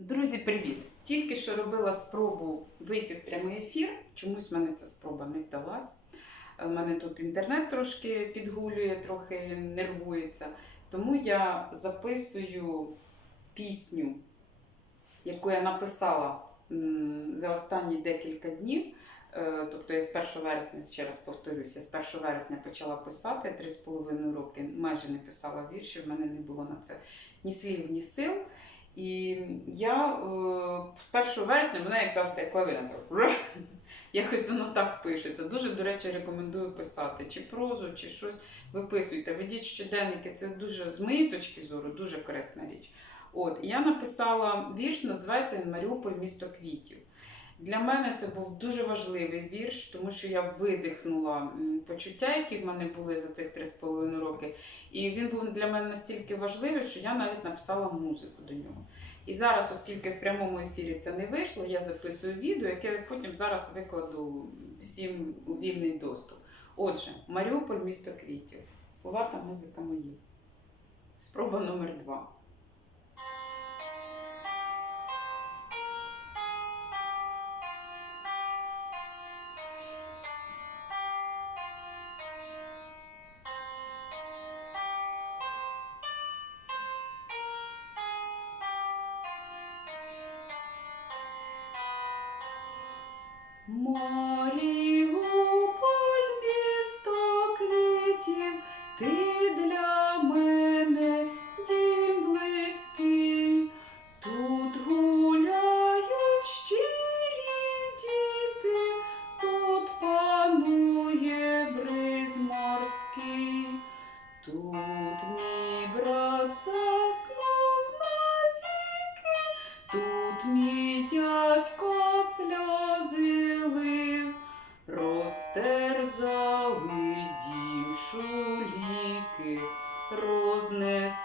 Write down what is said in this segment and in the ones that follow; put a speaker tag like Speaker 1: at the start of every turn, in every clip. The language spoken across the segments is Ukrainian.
Speaker 1: Друзі, привіт! Тільки що робила спробу вийти в прямий ефір. Чомусь мене ця спроба не вдалась. У мене тут інтернет трошки підгулює, трохи нервується. Тому я записую пісню, яку я написала за останні декілька днів. Е, Тобто я з 1 вересня, ще раз повторюся, з 1 вересня почала писати 3,5 роки, майже не писала вірші, в мене не було на це ні слів, ні сил. І я е, з 1 вересня мене, як завжди, як лавина. Якось воно так пишеться. Дуже, до речі, рекомендую писати. Чи прозу, чи щось виписуйте. Ведіть щоденники, це дуже, з моєї точки зору, дуже корисна річ. От, я написала вірш, називається Маріуполь, місто квітів. Для мене це був дуже важливий вірш, тому що я видихнула почуття, які в мене були за цих 3,5 роки. І він був для мене настільки важливий, що я навіть написала музику до нього. І зараз, оскільки в прямому ефірі це не вийшло, я записую відео, яке потім зараз викладу всім у вільний доступ. Отже, Маріуполь, місто квітів. Слова та музика мої. Спроба номер два. Маріуполь,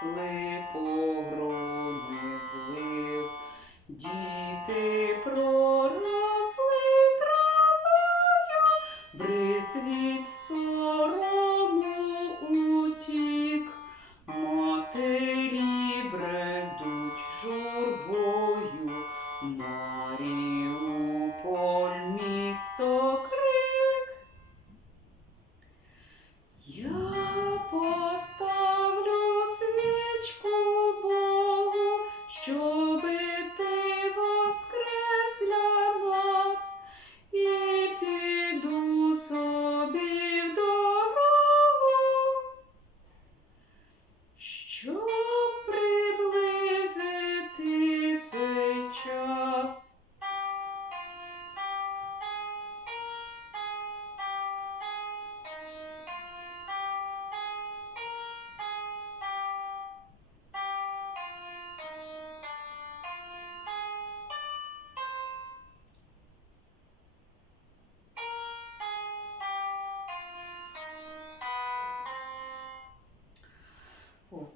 Speaker 1: рознесли погроми злив. Діти проросли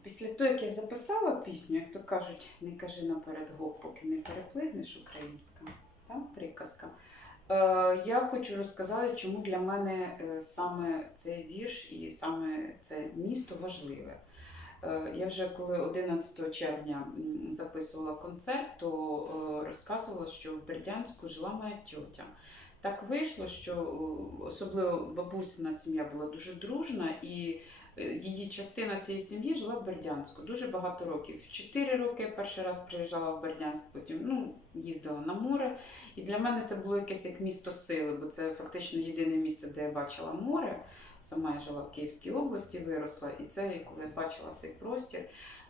Speaker 1: після того, як я записала пісню, як то кажуть, не кажи наперед гоп, поки не переплигнеш українська, там приказка. Е, я хочу розказати, чому для мене е, саме цей вірш і саме це місто важливе. Е, я вже коли 11 червня записувала концерт, то е, розказувала, що в Бердянську жила моя тьотя. Так вийшло, що особливо бабусина сім'я була дуже дружна, і її частина цієї сім'ї жила в Бердянську дуже багато років. 4 роки я перший раз приїжджала в Бердянськ, потім ну, їздила на море. І для мене це було якесь як місто сили, бо це фактично єдине місце, де я бачила море. Сама я жила в Київській області, виросла, і це коли я бачила цей простір.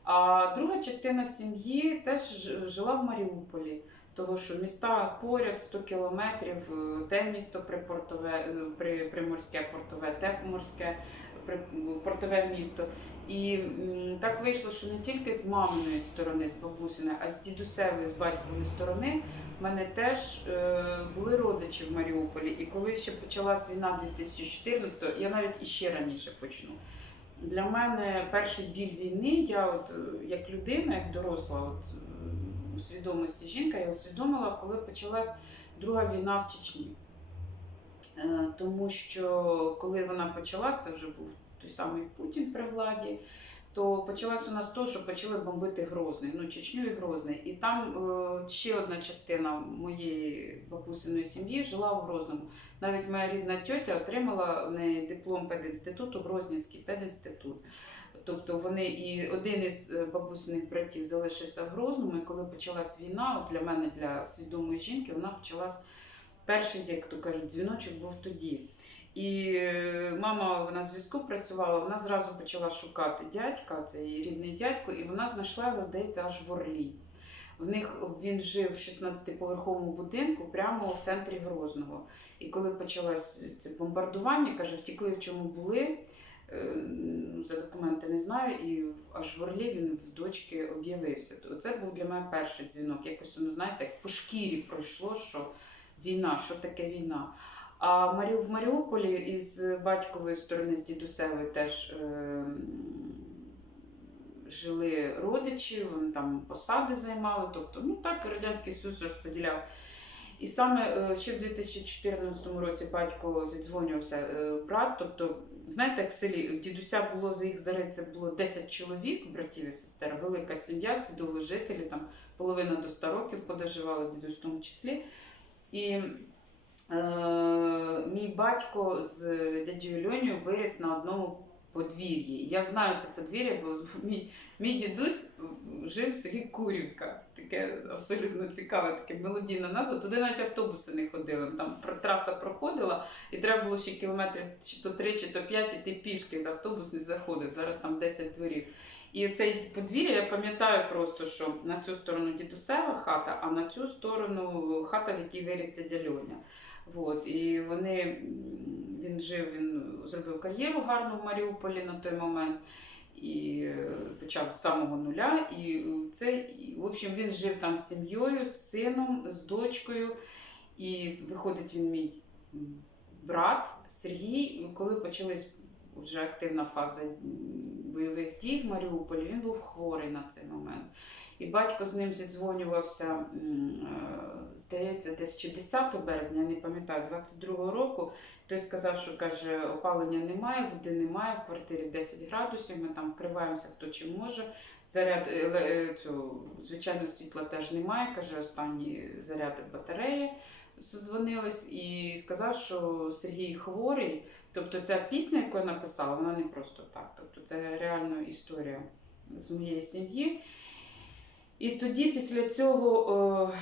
Speaker 1: А друга частина сім'ї теж жила в Маріуполі. Того, що міста поряд 100 кілометрів, е, те місто припортове, е, при, приморське, портове, те морське, портове місто. І так вийшло, що не тільки з маминої сторони, з бабусиної, а з дідусевої, з батькової сторони в мене теж е, були родичі в Маріуполі. І коли ще почалась війна 2014, я навіть іще раніше почну. Для мене перший біль війни, я от е, як людина, як доросла, от е, у свідомості жінка, я усвідомила, коли почалась друга війна в Чечні. Е, Тому що коли вона почалась, це вже був той самий Путін при владі. то почалась у нас то, що почали бомбити Грозний, ну Чечню і Грозний. І там е, ще одна частина моєї бабусиної сім'ї жила в Грозному. Навіть моя рідна тьотя отримала в неї диплом пединституту, Грозненський пединститут. Тобто вони і один із е, бабусиних братів залишився в Грозному, і коли почалась війна, от для мене, для свідомої жінки, вона почалась перший, як то кажуть, дзвіночок був тоді. І е, мама вона в зв'язку працювала, вона зразу почала шукати дядька, це її рідний дядько, і вона знайшла його, здається, аж в Орлі. В них він жив в 16-поверховому будинку прямо в центрі Грозного. І коли почалось це бомбардування, каже, втікли в чому були. е, ну, За документи не знаю, і аж в Орлі він в дочки об'явився. Це був для мене перший дзвінок. Якось воно, знаєте, як по шкірі пройшло, що війна, що таке війна. А в Маріуполі із батькової сторони, з дідусевої теж е, жили родичі, вони там посади займали. Тобто, ну так Радянський Союз розподіляв. І саме е, ще в 2014 році батько зідзвонювався е, брат. Тобто, знаєте, як в селі дідуся було за їх здається, було 10 чоловік, братів і сестер, велика сім'я, всі довгожителі, там половина до 100 років подоживала, дідусь в тому числі. І Е, мій батько з дядю Льоню виріс на одному подвір'ї. Я знаю це подвір'я, бо мій, мій дідусь жив в Курівка. Таке абсолютно цікаве, таке мелодійна назва. Туди навіть автобуси не ходили. Там траса проходила, і треба було ще кілометрів чи то 3, чи то 5 іти пішки, автобус не заходив. Зараз там 10 дворів. І цей подвір'я я пам'ятаю просто, що на цю сторону дідусева хата, а на цю сторону хата, в якій виріс дядя Льоня. От, і вони, він жив, він зробив кар'єру гарну в Маріуполі на той момент. І е, почав з самого нуля. І е, це, і, в общем, він жив там з сім'єю, з сином, з дочкою. І виходить він мій брат Сергій. Коли почалась вже активна фаза бойових дій в Маріуполі, він був хворий на цей момент. І батько з ним зідзвонювався, е, здається, десь чи 10 березня, я не пам'ятаю, 22-го року. Той сказав, що каже, опалення немає, води немає, в квартирі 10 градусів, ми там вкриваємося хто чи може. Заряд е, е, цього, звичайно, світла теж немає. каже, останні заряди батареї. Задзвонились і сказав, що Сергій хворий. Тобто ця пісня, яку я написала, вона не просто так. Тобто це реально історія з моєї сім'ї. І тоді після цього, е,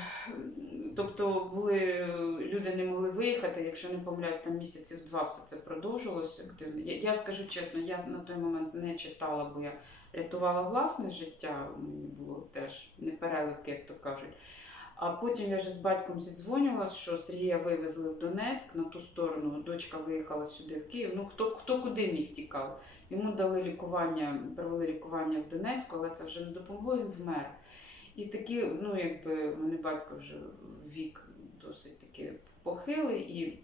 Speaker 1: тобто були люди не могли виїхати, якщо не помиляюсь, там місяців два все це продовжилося. Я, скажу чесно, я на той момент не читала, бо я рятувала власне життя. Мені було теж не переливки, як то кажуть. А потім я вже з батьком зідзвонювалася, що Сергія вивезли в Донецьк на ту сторону. Дочка виїхала сюди в Київ. Ну хто, хто куди міг тікав. Йому дали лікування, провели лікування в Донецьку, але це вже не допомогло, він вмер. І такі, ну якби мене батько вже вік досить таки похилий, і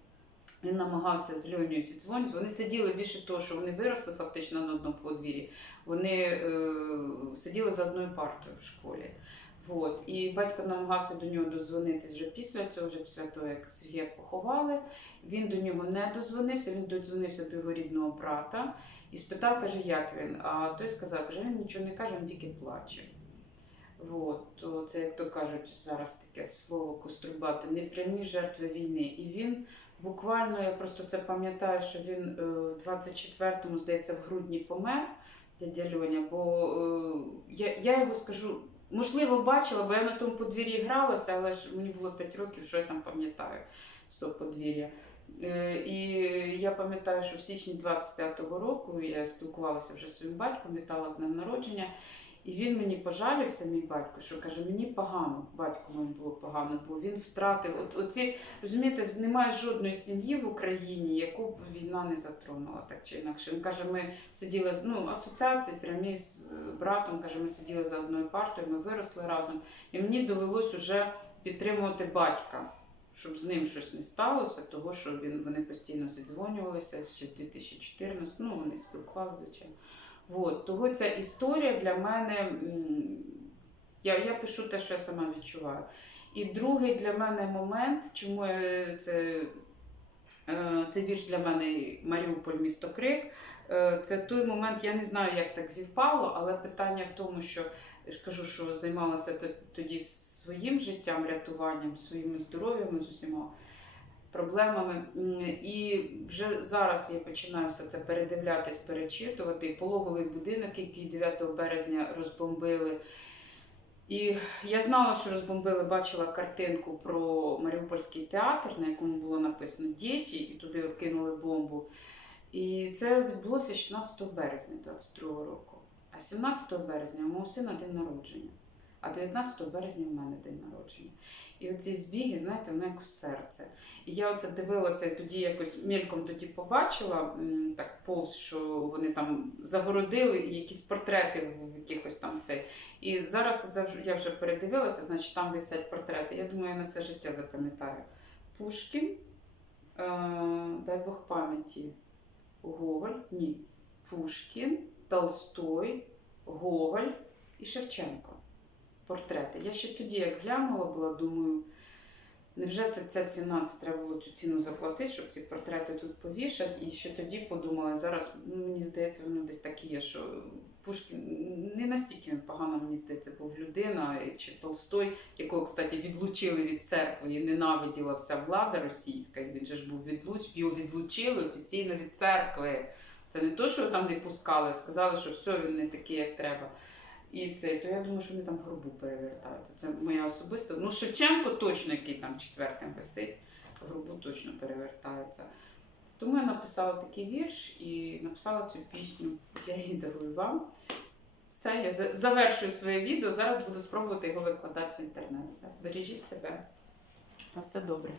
Speaker 1: він намагався з Льонею зідзвонитися. Вони сиділи більше того, що вони виросли фактично на одному подвір'ї. Вони е, сиділи за одною партою в школі. От. І батько намагався до нього дозвонитись вже після цього, вже після того, як Сергія поховали. Він до нього не дозвонився, він додзвонився до його рідного брата і спитав, каже, як він. А той сказав, каже, він нічого не каже, він тільки плаче. От, це, як то кажуть, зараз таке слово кострубати, непрямі жертви війни. І він буквально, я просто це пам'ятаю, що він е, в 24-му, здається, в грудні помер, дядя Льоня, бо е, я, я його скажу, можливо, бачила, бо я на тому подвір'ї гралася, але ж мені було 5 років, що я там пам'ятаю з того подвір'я. Е, І я пам'ятаю, що в січні 25-го року я спілкувалася вже з своїм батьком, вітала з днем народження. І він мені пожалівся, мій батько, що каже, мені погано, батько моєму було погано, бо він втратив. От оці, розумієте, немає жодної сім'ї в Україні, яку б війна не затронула так чи інакше. Він каже, ми сиділи ну, асоціації прямі з братом, каже, ми сиділи за одною партою, ми виросли разом. І мені довелось уже підтримувати батька, щоб з ним щось не сталося, того що він, вони постійно зідзвонювалися ще з 2014, ну вони спілкувалися, звичайно. От, того ця історія для мене, я, я пишу те, що я сама відчуваю. І другий для мене момент, чому я це Е, Цей вірш для мене Маріуполь, місто Крик. Е, Це той момент, я не знаю, як так зівпало, але питання в тому, що я ж кажу, що займалася тоді своїм життям, рятуванням, своїм здоров'ям з усіма проблемами. І вже зараз я починаю все це передивлятись, перечитувати. Пологовий будинок, який 9 березня розбомбили. І я знала, що розбомбили, бачила картинку про Маріупольський театр, на якому було написано Діті, і туди кинули бомбу. І це відбулося 16 березня 22 року. А 17 березня мого сина день народження, а 19 березня у мене день народження. І оці збіги, знаєте, воно як в серце. І я оце дивилася і тоді якось мельком тоді побачила так повз, що вони там загородили якісь портрети в якихось там цей. І зараз я вже передивилася, значить там висять портрети. Я думаю, я на все життя запам'ятаю. Пушкін, е, дай Бог пам'яті, Гоголь, ні. Пушкін, Толстой, Гоголь і Шевченко. Портрети. Я ще тоді, як глянула, була, думаю, невже це ця ціна, це треба було цю ціну заплатити, щоб ці портрети тут повішати. І ще тоді подумала, зараз ну, мені здається, воно десь так і є, що Пушкін не настільки погано, мені здається, був людина, чи Толстой, якого, кстати, відлучили від церкви і ненавиділа вся влада російська. і Він же ж був відлуч, його відлучили офіційно від церкви. Це не то, що його там не пускали, сказали, що все, він не такий, як треба. І це, то я думаю, що вони там в гробу перевертаються. Це моя особиста. Ну, Шевченко точно, який там четвертим висить, в гробу точно перевертається. Тому я написала такий вірш і написала цю пісню. Я її дарую вам. Все, я завершую своє відео. Зараз буду спробувати його викладати в інтернет. Бережіть себе. На все добре.